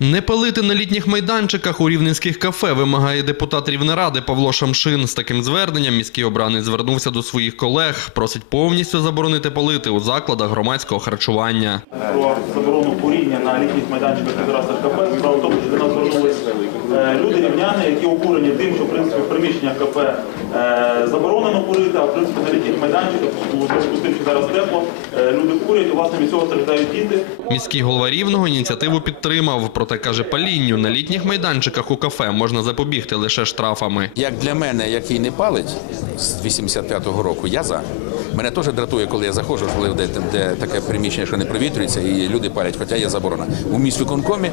Не палити на літніх майданчиках у рівненських кафе вимагає депутат Рівнеради Павло Шамшин. З таким зверненням міський обранець звернувся до своїх колег. Просить повністю заборонити палити у закладах громадського харчування. про заборону куріння на літніх майданчиках кафе. Справа в тому, що звернулись е, люди рівняни, які обурені тим, що в принципі в приміщеннях кафе е, заборонено курити, а в принципі на літніх майданчиках у зв'язку з тим, що зараз тепло, е, люди курять, і власне від цього страждають діти. Міський голова рівного ініціативу підтримав. Проте каже, палінню на літніх майданчиках у кафе можна запобігти лише штрафами. Як для мене, який не палить з 85-го року, я за. Мене теж дратує, коли я заходжу, коли де, де таке приміщення, що не провітрюється, і люди палять, хоча є заборона. У міськвиконкомі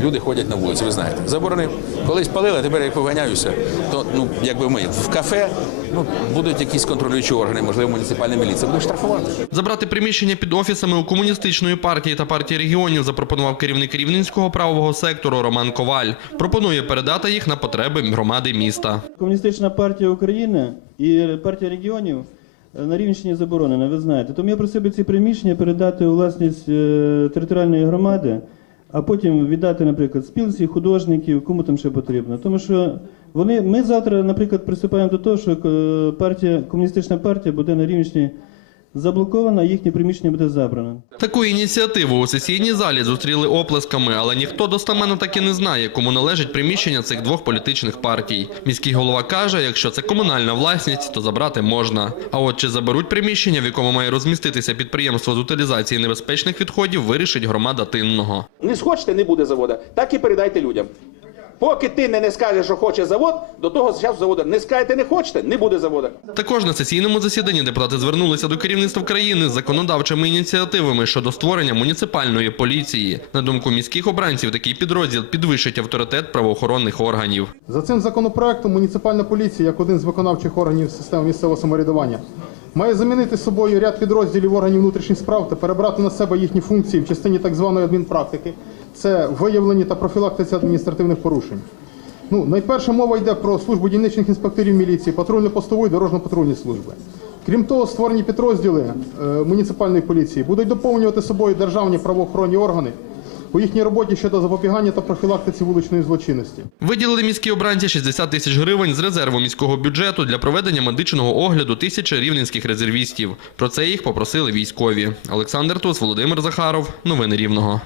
люди ходять на вулиці, ви знаєте. Заборонив. Колись палили, а тепер як поганяюся, то ну якби ми в кафе ну будуть якісь контролюючі органи, можливо, муніципальна міліція буде штрафувати. Забрати приміщення під офісами у комуністичної партії та партії регіонів запропонував керівник рівненського правового сектору Роман Коваль. Пропонує передати їх на потреби громади міста. Комуністична партія України і партія регіонів на Рівненщині заборонено, ви знаєте. Тому я просив би ці приміщення передати у власність е, територіальної громади, а потім віддати, наприклад, спілці, художників, кому там ще потрібно. Тому що вони, ми завтра, наприклад, приступаємо до того, що е, партія, комуністична партія буде на Рівненщині заблокована, а їхнє приміщення буде забрано. Таку ініціативу у сесійній залі зустріли оплесками, але ніхто достеменно так і не знає, кому належить приміщення цих двох політичних партій. Міський голова каже, якщо це комунальна власність, то забрати можна. А от чи заберуть приміщення, в якому має розміститися підприємство з утилізації небезпечних відходів, вирішить громада тинного. Не схочете, не буде завода. Так і передайте людям. Поки ти не, не скажеш, що хоче завод, до того часу заводу. Не скажете, не хочете, не буде завода. Також на сесійному засіданні депутати звернулися до керівництва країни з законодавчими ініціативами щодо створення муніципальної поліції. На думку міських обранців, такий підрозділ підвищить авторитет правоохоронних органів. За цим законопроектом муніципальна поліція, як один з виконавчих органів системи місцевого самоврядування, має замінити собою ряд підрозділів органів внутрішніх справ та перебрати на себе їхні функції в частині так званої адмінпрактики. Це виявлення та профілактиця адміністративних порушень. Ну, найперше мова йде про службу дільничних інспекторів міліції, патрульно-постової дорожньо-патрульні служби. Крім того, створені підрозділи е, муніципальної поліції будуть доповнювати собою державні правоохоронні органи у їхній роботі щодо запобігання та профілактиці вуличної злочинності. Виділили міські обранці 60 тисяч гривень з резерву міського бюджету для проведення медичного огляду тисячі рівненських резервістів. Про це їх попросили військові. Олександр Тус, Володимир Захаров. Новини Рівного.